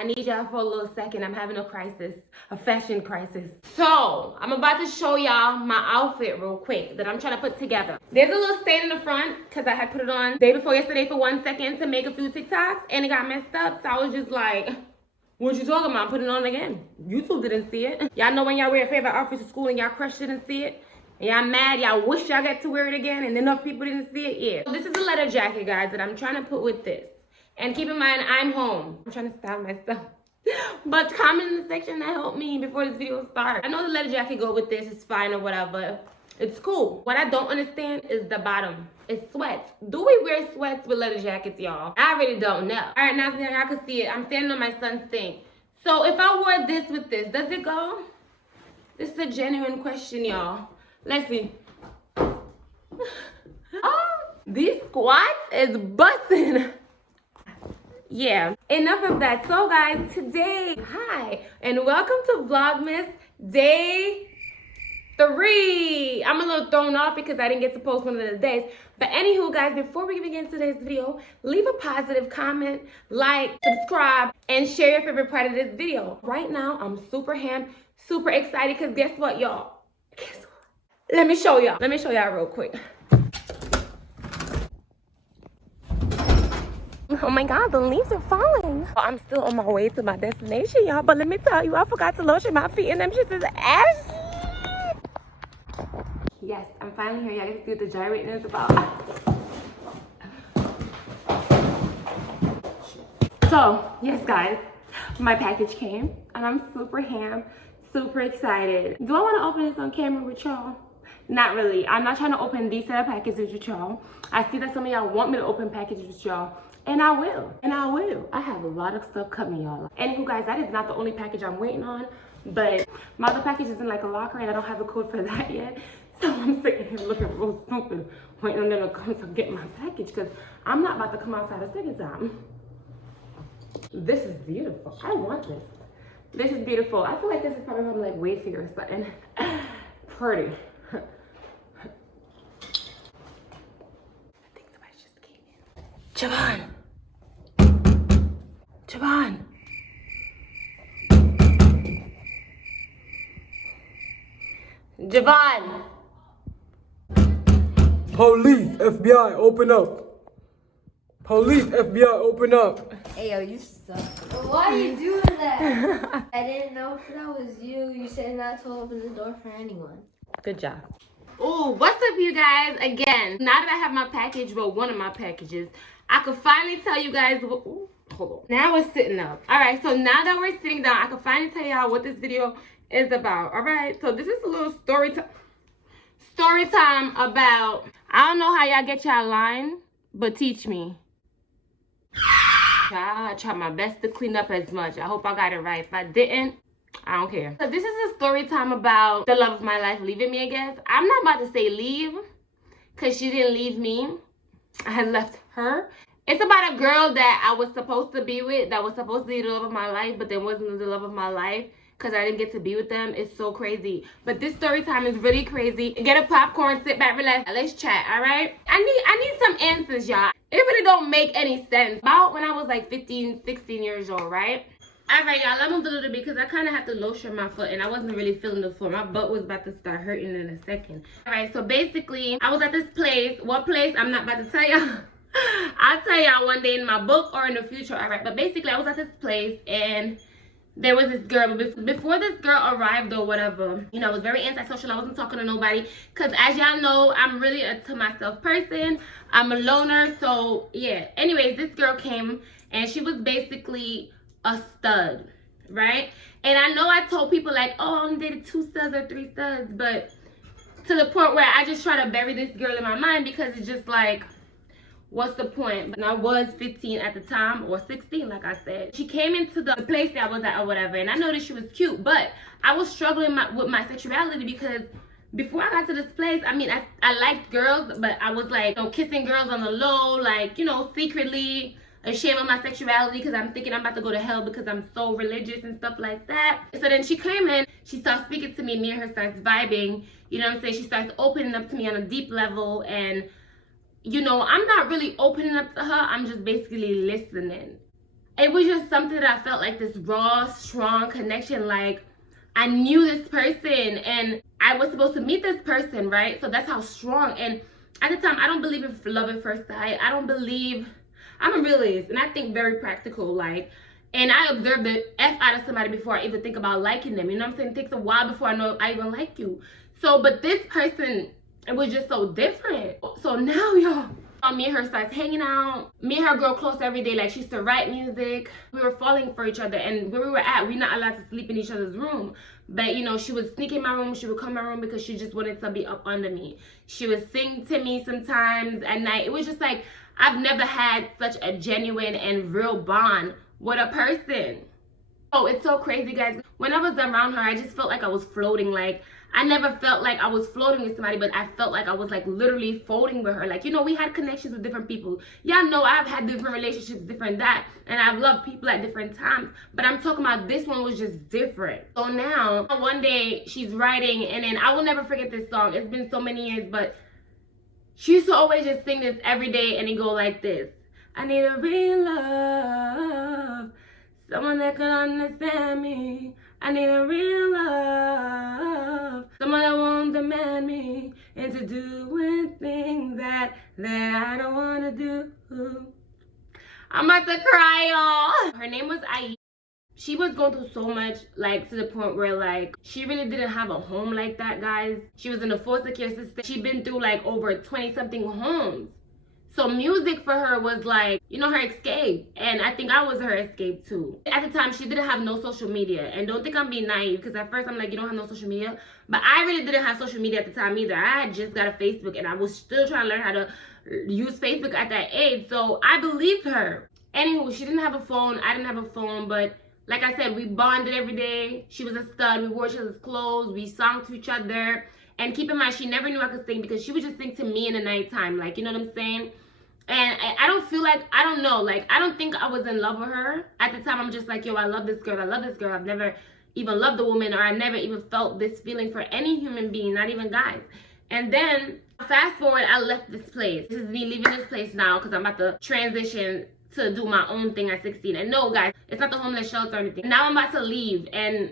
I need y'all for a little second. I'm having a crisis, a fashion crisis. So, I'm about to show y'all my outfit real quick that I'm trying to put together. There's a little stain in the front because I had put it on day before yesterday for 1 second to make a few TikToks and it got messed up. So I was just like, what you talking about? I'm putting it on again. YouTube didn't see it. Y'all know when y'all wear your favorite outfits to school and y'all crush didn't see it? And y'all mad, y'all wish y'all get to wear it again and enough people didn't see it? Yeah. So this is a leather jacket, guys, that I'm trying to put with this. And keep in mind, I'm home. I'm trying to style myself. But comment in the section that helped me before this video starts. I know the leather jacket go with this, it's fine or whatever. It's cool. What I don't understand is the bottom. It's sweats. Do we wear sweats with leather jackets, y'all? I really don't know. All right, now y'all can see it. I'm standing on my son's thing. So if I wore this with this, does it go? This is a genuine question, y'all. Let's see. Oh, these squats is busting. Yeah, enough of that. So guys, today, hi, and welcome to Vlogmas day 3. I'm a little thrown off because I didn't get to post one of the days. But anywho, guys, before we begin today's video, leave a positive comment, like, subscribe, and share your favorite part of this video. Right now, I'm super excited because guess what, y'all? Guess what? Let me show y'all. Let me show y'all real quick. Oh my God, the leaves are falling. I'm still on my way to my destination, y'all. But let me tell you, I forgot to lotion my feet and them shits is ashy. Yes, I'm finally here. Y'all get to see what the gyrating is about. So, yes guys, my package came and I'm super excited. Do I want to open this on camera with y'all? Not really. I'm not trying to open these set of packages with y'all. I see that some of y'all want me to open packages with y'all. And I will. I have a lot of stuff coming, y'all. Anywho, guys, that is not the only package I'm waiting on. But my other package is in like a locker and I don't have the code for that yet. So I'm sitting here looking real stupid, waiting on them to come to get my package because I'm not about to come outside a second time. This is beautiful. I want this. This is beautiful. I feel like this is probably from like Wayfair or something. Pretty. Javon. Police, FBI, open up. Police, FBI, open up. Hey, yo, you suck. Why are you doing that? I didn't know if that was you. You said not to open the door for anyone. Good job. Oh, what's up, you guys? Again, now that I have my package, well, one of my packages, I could finally tell you guys what, ooh, hold on. Now we're sitting up. All right, so now that we're sitting down, I can finally tell y'all what this video is about. All right, so this is a little story time about, I don't know how y'all get y'all line, but teach me. I try my best to clean up as much. I hope I got it right. If I didn't, I don't care. So this is a story time about the love of my life leaving me, I guess. I'm not about to say leave, because she didn't leave me. I had left her. It's about a girl that I was supposed to be with, that was supposed to be the love of my life, but then wasn't the love of my life because I didn't get to be with them. It's so crazy. But this story time is really crazy. Get a popcorn, sit back, relax, let's chat, all right? I need some answers, y'all. It really don't make any sense. About when I was like 15, 16 years old, right? All right, y'all, I moved a little bit because I kind of have to lotion my foot and I wasn't really feeling the floor. My butt was about to start hurting in a second. All right, so basically, I was at this place. What place? I'm not about to tell y'all. I'll tell y'all one day in my book or in the future. All right, but basically, I was at this place and there was this girl. Before this girl arrived or whatever, you know, I was very antisocial. I wasn't talking to nobody because, as y'all know, I'm really a to myself person. I'm a loner, so yeah. Anyways, this girl came and she was basically a stud, right? And I know I told people like, oh, I only dated 2 studs or 3 studs, but to the point where I just try to bury this girl in my mind because it's just like, what's the point? But I was 15 at the time, or 16, like I said. She came into the place that I was at or whatever, and I noticed she was cute, but I was struggling with my sexuality because before I got to this place, I mean, I liked girls, but I was like, you know, kissing girls on the low, like, you know, secretly ashamed of my sexuality because I'm thinking I'm about to go to hell because I'm so religious and stuff like that. So then she came in, she starts speaking to me, me and her starts vibing, you know what I'm saying? She starts opening up to me on a deep level, and you know, I'm not really opening up to her, I'm just basically listening. It was just something that I felt like this raw, strong connection. Like, I knew this person and I was supposed to meet this person, right? So that's how strong. And at the time, I don't believe in love at first sight. I don't believe, I'm a realist and I think very practical. Like, and I observe the F out of somebody before I even think about liking them. You know what I'm saying? It takes a while before I know I even like you. So, but this person, it was just so different. So now, y'all, me and her starts hanging out. Me and her grow close every day. Like, she used to write music. We were falling for each other. And where we were at, we're not allowed to sleep in each other's room. But, you know, she would sneak in my room. She would come in my room because she just wanted to be up under me. She would sing to me sometimes at night. It was just like, I've never had such a genuine and real bond with a person. Oh, it's so crazy, guys. When I was around her, I just felt like I was floating. Like, I never felt like I was floating with somebody, but I felt like I was like literally floating with her. Like, you know, we had connections with different people. Y'all know I've had different relationships, different that, and I've loved people at different times. But I'm talking about this one was just different. So now, one day she's writing, and then I will never forget this song. It's been so many years, but she used to always just sing this every day, and it go like this. I need a real love, someone that can understand me. I need a real love, someone that won't demand me into doing things that I don't want to do. I'm about to cry, y'all. Her name was Ai. She was going through so much, like, to the point where, like, she really didn't have a home like that, guys. She was in a foster care system. She'd been through, like, over 20-something homes. So music for her was like, you know, her escape. And I think I was her escape too. At the time, she didn't have no social media. And don't think I'm being naive, because at first I'm like, you don't have no social media. But I really didn't have social media at the time either. I had just got a Facebook and I was still trying to learn how to use Facebook at that age. So I believed her. Anywho, she didn't have a phone. I didn't have a phone. But like I said, we bonded every day. She was a stud. We wore each other's clothes. We sang to each other. And keep in mind, she never knew I could sing because she would just sing to me in the nighttime. Like, you know what I'm saying? And I don't feel like, I don't know, like, I don't think I was in love with her. At the time, I'm just like, yo, I love this girl. I love this girl. I've never even loved a woman, or I never even felt this feeling for any human being, not even guys. And then, fast forward, I left this place. This is me leaving this place now because I'm about to transition to do my own thing at 16. And no, guys, it's not the homeless shelter or anything. Now I'm about to leave, and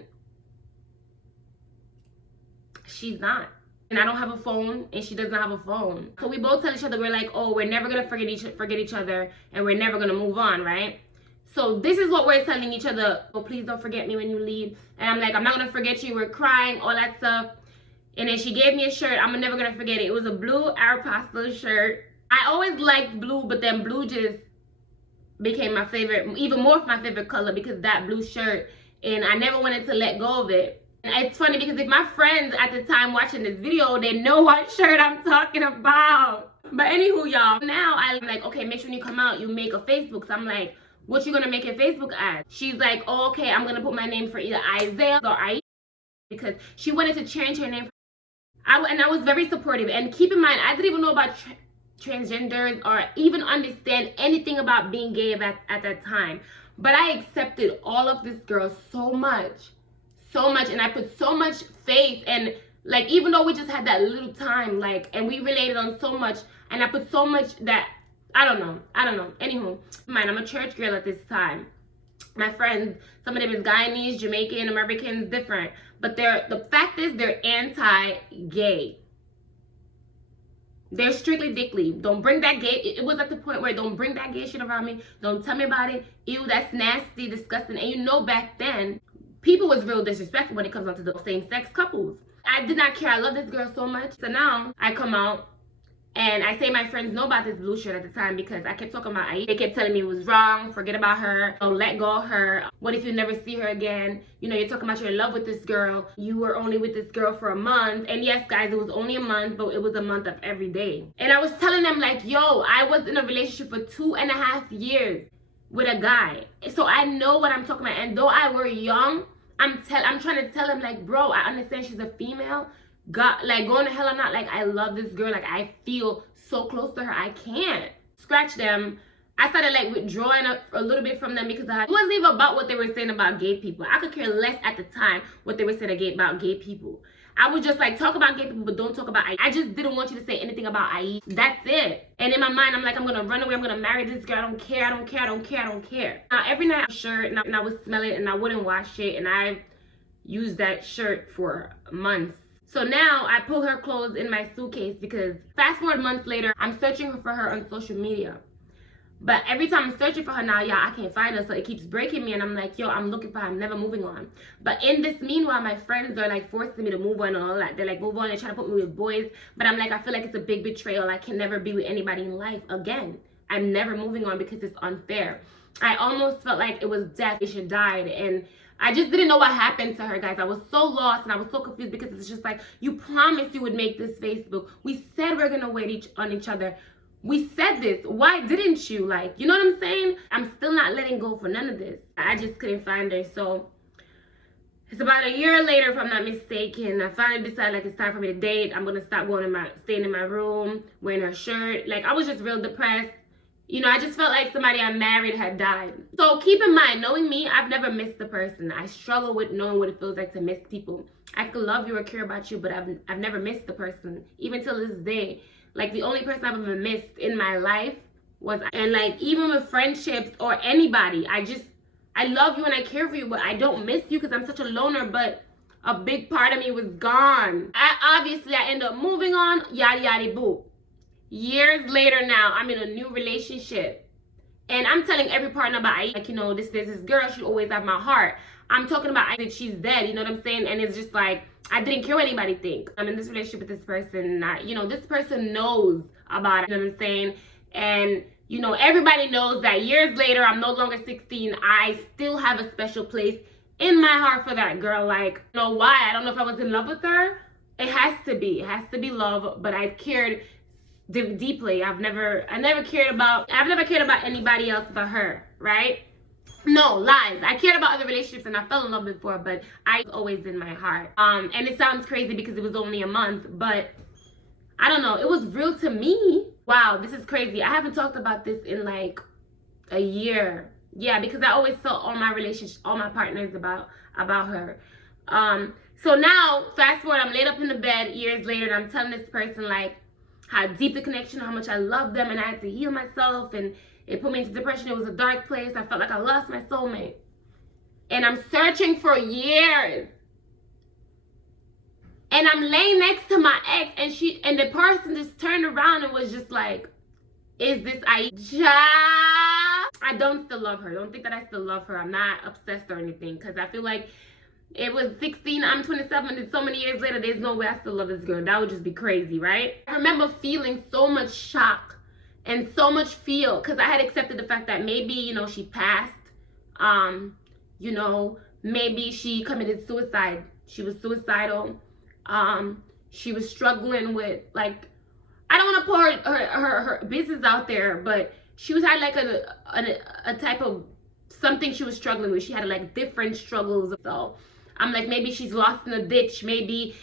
she's not. And I don't have a phone, and she doesn't have a phone. So we both tell each other, we're like, oh, we're never gonna forget each other, and we're never gonna move on, right? So this is what we're telling each other. Oh, please don't forget me when you leave. And I'm like, I'm not gonna forget you. We're crying, all that stuff. And then she gave me a shirt. I'm never gonna forget it. It was a blue Aeropostale shirt. I always liked blue, but then blue just became my favorite, even more of my favorite color, because that blue shirt. And I never wanted to let go of it. It's funny because if my friends at the time watching this video, they know what shirt I'm talking about. But anywho, y'all, now I'm like, okay, make sure when you come out, you make a Facebook. So I'm like, what you gonna make a Facebook as? She's like, oh, okay, I'm gonna put my name for either Isaiah or I, because she wanted to change her name. And I was very supportive. And keep in mind, I didn't even know about transgenders or even understand anything about being gay at that time. But I accepted all of this girl so much, and I put so much faith, and like, even though we just had that little time, like, and we related on so much, and I put so much that I don't know. Anywho, mind, I'm a church girl at this time. My friends, some of them is Guyanese, Jamaican, Americans, different, but the fact is they're anti-gay. They're strictly dickly. Don't bring that gay. It was at the point where don't bring that gay shit around me. Don't tell me about it. Ew, that's nasty, disgusting. And you know, back then, people was real disrespectful when it comes down to the same-sex couples. I did not care. I love this girl so much. So now I come out and I say my friends know about this blue shirt at the time because I kept talking about Aisha. They kept telling me it was wrong. Forget about her. Don't let go of her. What if you never see her again? You know, you're talking about you're in love with this girl. You were only with this girl for a month. And yes, guys, it was only a month, but it was a month of every day. And I was telling them like, yo, I was in a relationship for 2.5 years with a guy. So I know what I'm talking about. And though I were young, I'm trying to tell him like, bro, I understand she's a female. God, like, going to hell or not, like, I love this girl. Like, I feel so close to her. I can't. Scratch them. I started like withdrawing a little bit from them because it wasn't even about what they were saying about gay people. I could care less at the time what they were saying about gay people. I would just like talk about gay people, but don't talk about I just didn't want you to say anything about I. That's it. And in my mind, I'm like, I'm gonna run away. I'm gonna marry this girl. I don't care. I don't care. I don't care. I don't care. Now every night I shirt and I would smell it and I wouldn't wash it, and I used that shirt for months. So now I put her clothes in my suitcase because fast forward months later, I'm searching for her on social media. But every time I'm searching for her now, I can't find her. So it keeps breaking me. And I'm like, yo, I'm looking for her. I'm never moving on. But in this meanwhile, my friends are like forcing me to move on and all that. They're like, move on. They're trying to put me with boys. But I'm like, I feel like it's a big betrayal. I can never be with anybody in life again. I'm never moving on because it's unfair. I almost felt like it was death. She died. And I just didn't know what happened to her, guys. I was so lost and I was so confused because it's just like, you promised you would make this Facebook. We said we're going to wait on each other. We said this. Why didn't you? Like, you know what I'm saying? I'm still not letting go for none of this. I just couldn't find her. So it's about a year later, if I'm not mistaken, I finally decided like it's time for me to date. I'm gonna stop staying in my room, wearing her shirt. Like, I was just real depressed. You know, I just felt like somebody I married had died. So keep in mind, knowing me, I've never missed a person. I struggle with knowing what it feels like to miss people. I could love you or care about you, but I've never missed a person, even till this day. Like, the only person I've ever missed in my life was, and like, even with friendships or anybody, I love you and I care for you, but I don't miss you because I'm such a loner. But a big part of me was gone. Obviously, I end up moving on, yada, yada, boo. Years later now, I'm in a new relationship. And I'm telling every partner about, like, you know, there's this girl, she always have my heart. I'm talking about that she's dead, you know what I'm saying? And it's just like, I didn't care what anybody thinks. I'm in this relationship with this person. You know, this person knows about it, you know what I'm saying? And, you know, everybody knows that years later, I'm no longer 16. I still have a special place in my heart for that girl. Like, you know why? I don't know if I was in love with her. It has to be. It has to be love. But I've cared deeply. I've never cared about anybody else but her, right? No, lies. I cared about other relationships and I fell in love before, but I was always in my heart. And it sounds crazy because it was only a month, but I don't know. It was real to me. Wow, this is crazy. I haven't talked about this in like a year. Yeah, because I always tell all my relationships, all my partners about her. So now, fast forward, I'm laid up in the bed years later and I'm telling this person like how deep the connection, how much I love them, and I had to heal myself, and it put me into depression. It was a dark place. I felt like I lost my soulmate. And I'm searching for years. And I'm laying next to my ex, and the person just turned around and was just like, is this Aisha? I don't still love her. Don't think that I still love her. I'm not obsessed or anything, because I feel like it was 16, I'm 27, and so many years later, there's no way I still love this girl. That would just be crazy, right? I remember feeling so much shock and so much fear, because I had accepted the fact that maybe, you know, she passed. You know, maybe she committed suicide. She was suicidal. She was struggling with, like, I don't want to put her business out there, but she was had like a type of something she was struggling with. She had like different struggles. So I'm like, maybe she's lost in a ditch. Maybe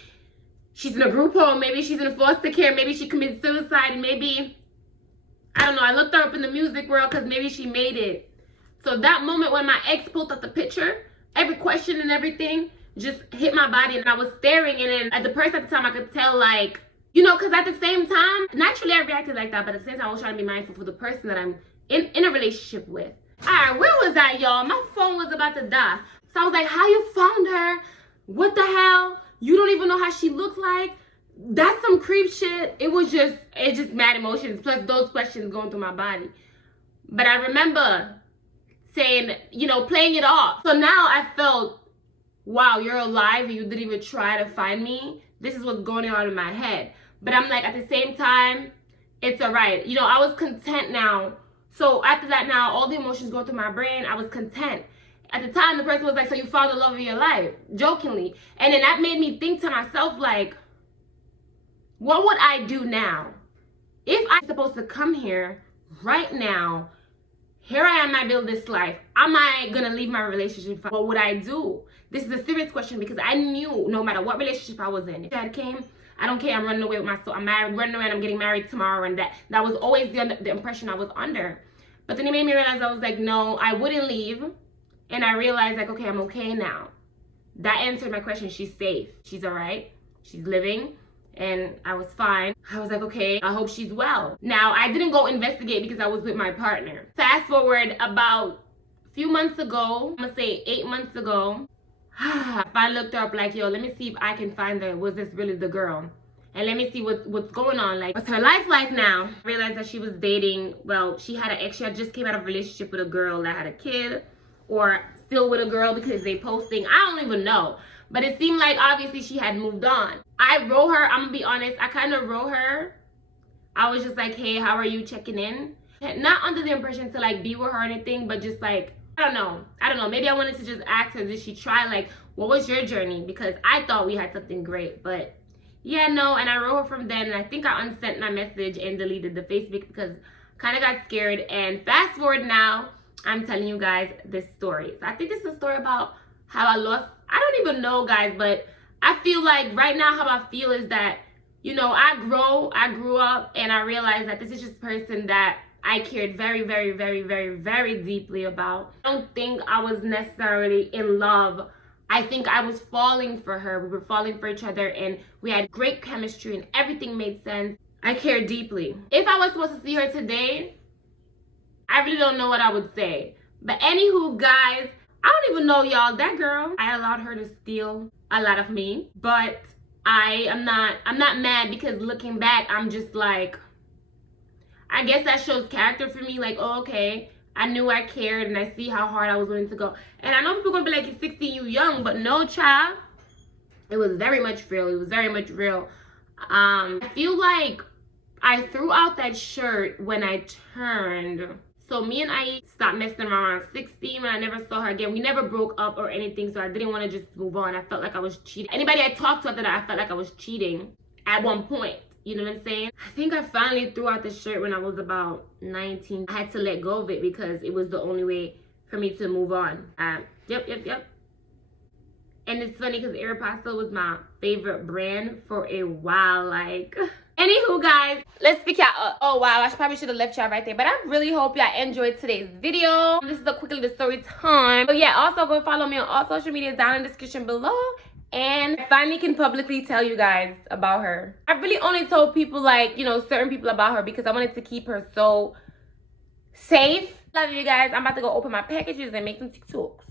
she's in a group home. Maybe she's in foster care. Maybe she committed suicide. Maybe, I don't know. I looked her up in the music world because maybe she made it. So that moment when my ex pulled up the picture, every question and everything just hit my body, and I was staring, and then at the person at the time I could tell, like, you know, because at the same time, naturally I reacted like that, but at the same time I was trying to be mindful for the person that I'm in a relationship with. All right, where was I, y'all? My phone was about to die. So I was like, how you found her? What the hell? You don't even know how she looks like? That's some creep shit. It's just mad emotions, plus those questions going through my body. But I remember saying, you know, playing it off. So now I felt, wow, you're alive and you didn't even try to find me. This is what's going on in my head. But I'm like, at the same time, it's all right. You know, I was content now. So after that now, all the emotions going through my brain, I was content. At the time, the person was like, so you found the love of your life, jokingly. And then that made me think to myself, like, what would I do now? If I'm supposed to come here right now, here I am, I build this life. Am I gonna leave my relationship? What would I do? This is a serious question because I knew no matter what relationship I was in, if Dad came, I don't care, I'm running away with my soul. I'm married, running away, and I'm getting married tomorrow, and that was always the impression I was under. But then it made me realize, I was like, no, I wouldn't leave. And I realized, like, okay, I'm okay now. That answered my question. She's safe. She's all right. she's living. And I was fine. I was like, okay, I hope she's well. Now, I didn't go investigate because I was with my partner. Fast forward about a few months ago, I'm gonna say 8 months ago, I looked her up like, yo, let me see if I can find her. Was this really the girl? And let me see what's going on. Like, what's her life like now? I realized that she was dating, well, she had an ex. She had just came out of a relationship with a girl that had a kid, or still with a girl because they posting. I don't even know. But it seemed like obviously she had moved on. I wrote her, I'm gonna be honest, I kind of wrote her. I was just like, hey, how are you, checking in? Not under the impression to like be with her or anything, but just like, I don't know. Maybe I wanted to just ask her, did she try, like, what was your journey? Because I thought we had something great, but yeah, no. And I wrote her from then, and I think I unsent my message and deleted the Facebook because I kind of got scared. And fast forward now, I'm telling you guys this story. So I think this is a story about how I lost, I don't even know, guys, but I feel like right now how I feel is that, you know, I grew up, and I realized that this is just a person that I cared very, very, very, very, very deeply about. I don't think I was necessarily in love. I think I was falling for her. We were falling for each other, and we had great chemistry, and everything made sense. I cared deeply. If I was supposed to see her today, I really don't know what I would say. But anywho, guys, I don't even know, y'all. That girl, I allowed her to steal a lot of me, but I'm not mad, because looking back, I'm just like, I guess that shows character for me. Like, oh, okay, I knew I cared, and I see how hard I was willing to go. And I know people gonna be like, you're 16, you young, but no, child. It was very much real. It was very much real. I feel like I threw out that shirt when I turned. So me and I stopped messing around 16 when I never saw her again. We never broke up or anything, so I didn't want to just move on. I felt like I was cheating. Anybody I talked to after that, I felt like I was cheating at one point. You know what I'm saying? I think I finally threw out the shirt when I was about 19. I had to let go of it because it was the only way for me to move on. Yep. And it's funny because Aeropostale was my favorite brand for a while. Like, anywho, guys, let's pick y'all up. Oh wow, I probably should have left y'all right there, but I really hope y'all enjoyed today's video. This is a quick little story time. But yeah, also go follow me on all social media down in the description below. And I finally can publicly tell you guys about her. I really only told people, like, you know, certain people about her because I wanted to keep her so safe. Love you guys. I'm about to go open my packages and make some TikToks.